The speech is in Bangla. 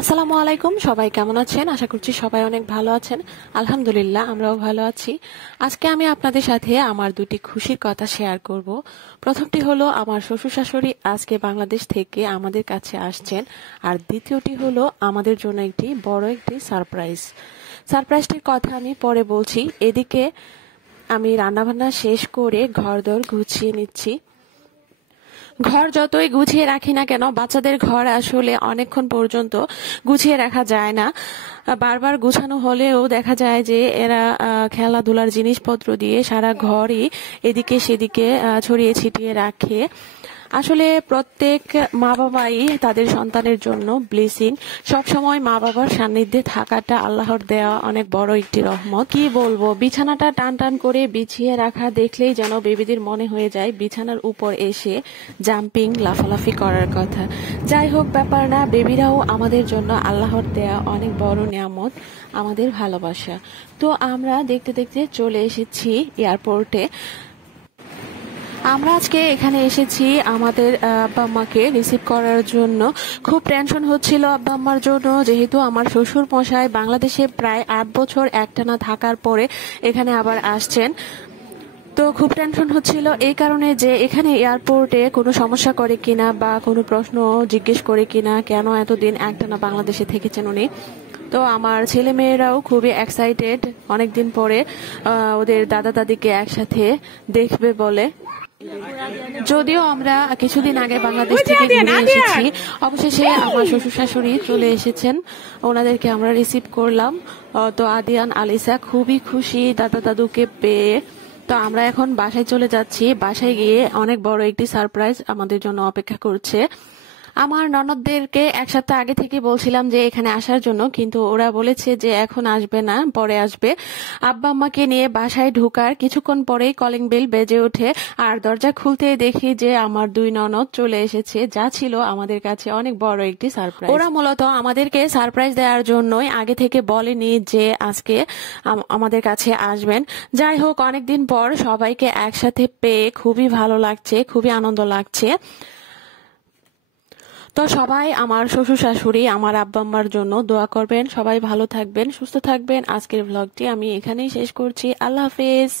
আসসালামু আলাইকুম। সবাই কেমন আছেন? আশা করছি সবাই অনেক ভালো আছেন। আলহামদুলিল্লাহ, আমরাও ভালো আছি। আজকে আমি আপনাদের সাথে আমার দুটি খুশির কথা শেয়ার করব। প্রথমটি হলো আমার শ্বশুর শাশুড়ি আজকে বাংলাদেশ থেকে আমাদের কাছে আসছেন, আর দ্বিতীয়টি হলো আমাদের জন্য একটি বড় একটি সারপ্রাইজটির কথা আমি পরে বলছি। এদিকে আমি রান্নাবান্না শেষ করে ঘরদোর গুছিয়ে নিচ্ছি। ঘর যতই গুছিয়ে রাখি না কেন, বাচ্চাদের ঘর আসলে অনেকক্ষণ পর্যন্ত গুছিয়ে রাখা যায় না। বারবার গুছানো হলেও দেখা যায় যে এরা খেলাধুলার জিনিসপত্র দিয়ে সারা ঘরই এদিকে সেদিকে ছড়িয়ে ছিটিয়ে রাখে। আসলে প্রত্যেক মা বাবাই তাদের সন্তানের জন্য ব্লেসিং। সবসময় মা বাবার সান্নিধ্যে থাকাটা আল্লাহর দেওয়া অনেক বড় একটি রহমত। কি বলবো, বিছানাটা টান টান করে বিছিয়ে রাখা দেখলেই যেন বেবিদের মনে হয়ে যায় বিছানার উপর এসে জাম্পিং লাফালাফি করার কথা। যাই হোক, ব্যাপার না, বেবিরাও আমাদের জন্য আল্লাহর দেয়া অনেক বড় নিয়ামত, আমাদের ভালোবাসা। তো আমরা দেখতে দেখতে চলে এসেছি এয়ারপোর্টে। আমরা আজকে এখানে এসেছি আমাদের আব্বা আম্মাকে রিসিভ করার জন্য। খুব টেনশন হচ্ছিল আব্বা আম্মার জন্য, যেহেতু আমার শ্বশুর মশাই বাংলাদেশে প্রায় 8 বছর একটানা থাকার পরে এখানে আবার আসছেন। তো খুব টেনশন হচ্ছিল এই কারণে যে এখানে এয়ারপোর্টে কোনো সমস্যা করে কিনা বা কোনো প্রশ্ন জিজ্ঞেস করে কিনা, কেন এতদিন একটানা বাংলাদেশে থেকেছেন উনি। তো আমার ছেলে মেয়েরাও খুবই এক্সাইটেড, অনেকদিন পরে ওদের দাদা দাদিকে একসাথে দেখবে বলে। যদিও আমরা কিছুদিন আগে বাংলাদেশ থেকে ঘুরে এসেছি, অবশেষে আমার শ্বশুর শাশুড়ি চলে এসেছেন, ওনাদেরকে আমরা রিসিভ করলাম। তো আদিয়ান আলিসা খুবই খুশি দাদা দাদুকে পেয়ে। তো আমরা এখন বাসায় চলে যাচ্ছি। বাসায় গিয়ে অনেক বড় একটি সারপ্রাইজ আমাদের জন্য অপেক্ষা করছে। আমার ননদদেরকে এক সপ্তাহ আগে থেকে বলছিলাম যে এখানে আসার জন্য, কিন্তু ওরা বলেছে যে এখন আসবে না, পরে আসবে। আব্বা আম্মাকে নিয়ে বাসায় ঢোকার কিছুক্ষণ পরেই কলিং বেল বেজে ওঠে, আর দরজা খুলতে দেখি যে আমার দুই ননদ চলে এসেছে, যা ছিল আমাদের কাছে অনেক বড় একটি সারপ্রাইজ। ওরা মূলত আমাদেরকে সারপ্রাইজ দেওয়ার জন্যই আগে থেকে বলেনি যে আজকে আমাদের কাছে আসবেন। যাই হোক, অনেকদিন পর সবাইকে একসাথে পেয়ে খুবই ভালো লাগছে, খুবই আনন্দ লাগছে। তো সবাই আমার শ্বশুর শাশুড়ি, আমার আব্বা আম্মার জন্য দোয়া করবেন। সবাই ভালো থাকবেন, সুস্থ থাকবেন। আজকের ব্লগটি আমি এখানেই শেষ করছি। আল্লাহ হাফেজ।